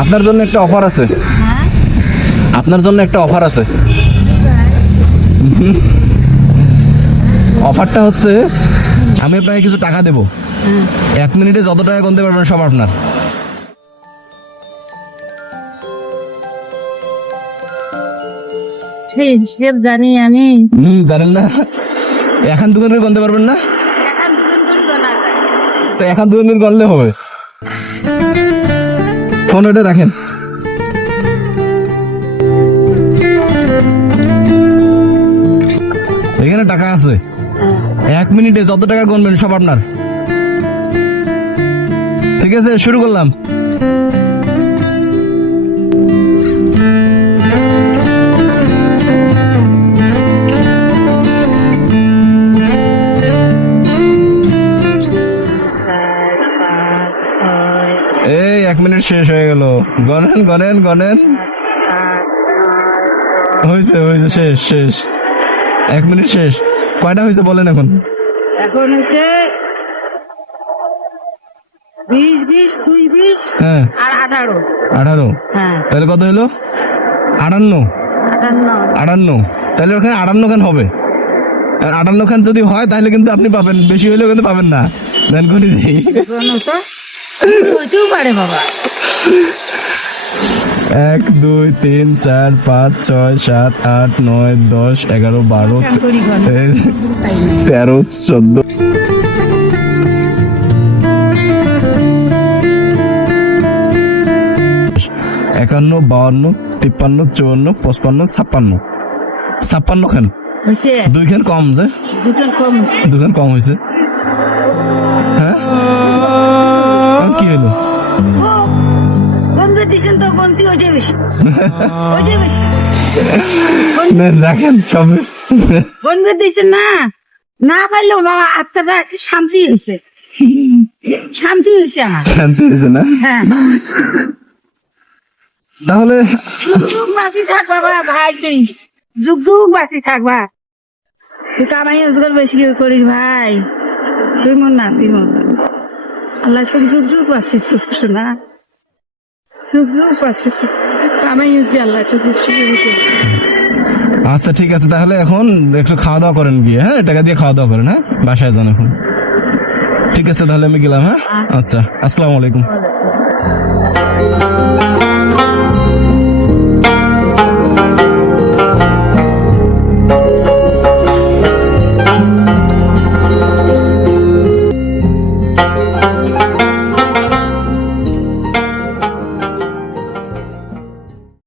আপনার জন্য একটা অফার আছে। হ্যাঁ? আপনার জন্য একটা অফার আছে। অফারটা হচ্ছে আমি আপনাকে কিছু টাকা দেব। হ্যাঁ। এক মিনিটে যত টাকা গুনতে পারবেন সব আপনার। জানি আমি। হুম জানেন না। এখন দোকানে গুনতে পারবেন না? এখন দুজন করে। তো গনলে হবে। ফোন ওটা রাখেন। এখানে টাকা আছে। এক মিনিটে যত টাকা গুনবেন সব আপনার। ঠিক আছে, শুরু করলাম। এক মিনিট শেষ হয়ে গেল। গনেন গনেন গনেন হয়েছে হয়েছে শেষ শেষ। এক মিনিট শেষ। কয়টা হয়েছে বলেন এখন? এখন হচ্ছে বিশ বিশ দুই বিশ হ্যাঁ। আর আঠারো। আঠারো। হ্যাঁ। তাহলে কত হলো? আটান্ন। আটান্ন। তাহলে ওখানে আটান্ন খান হবে। আর আটান্ন খান যদি হয় তাহলে কিন্তু আপনি পাবেন। বেশি হলেও কিন্তু পাবেন না। দেন করে দিই। হইতেও পারে বাবা। এক দুই তিন চার পাঁচ ছয় সাত আট নয় দশ এগারো বারো তেরো চোদ্দ। একান্ন বাউন্ন তিপ্পান্ন চুয়ান্ন পঁচপান্ন ছাপ্পান্ন। ছাপ্পান্ন খান। হয়েছে দুই খান কম যে। দুজন কম। দুখান কম হয়েছে হ্যাঁ কি হলো? রাখেন বন্ধু না? না পারলেও বাবা আত্মাটা শান্তি হয়েছে শান্তি হয়েছে আমার। শান্তি হয়েছে না? হ্যাঁ। তাহলে যুগ যুগ বাঁচি থাক বাবা ভাই তুই। যুগ যুগ বাঁচি থাকবা তুই কামাই রোজগার বেশি করিস ভাই। তুই মন না তুই মন না। আল্লাহ তোর যুগ যুগ বাঁচি তুই শোনা। যুগ যুগ বাঁচি কামাই হয়েছে আল্লাহ তোর বেশি করে করিস। আচ্ছা ঠিক আছে তাহলে এখন একটু খাওয়া দাওয়া করেন গিয়ে হ্যাঁ? টাকা দিয়ে খাওয়া দাওয়া করেন হ্যাঁ? বাসায় যান এখন। ঠিক আছে তাহলে আমি গেলাম হ্যাঁ? আচ্ছা আসসালামু আলাইকুম।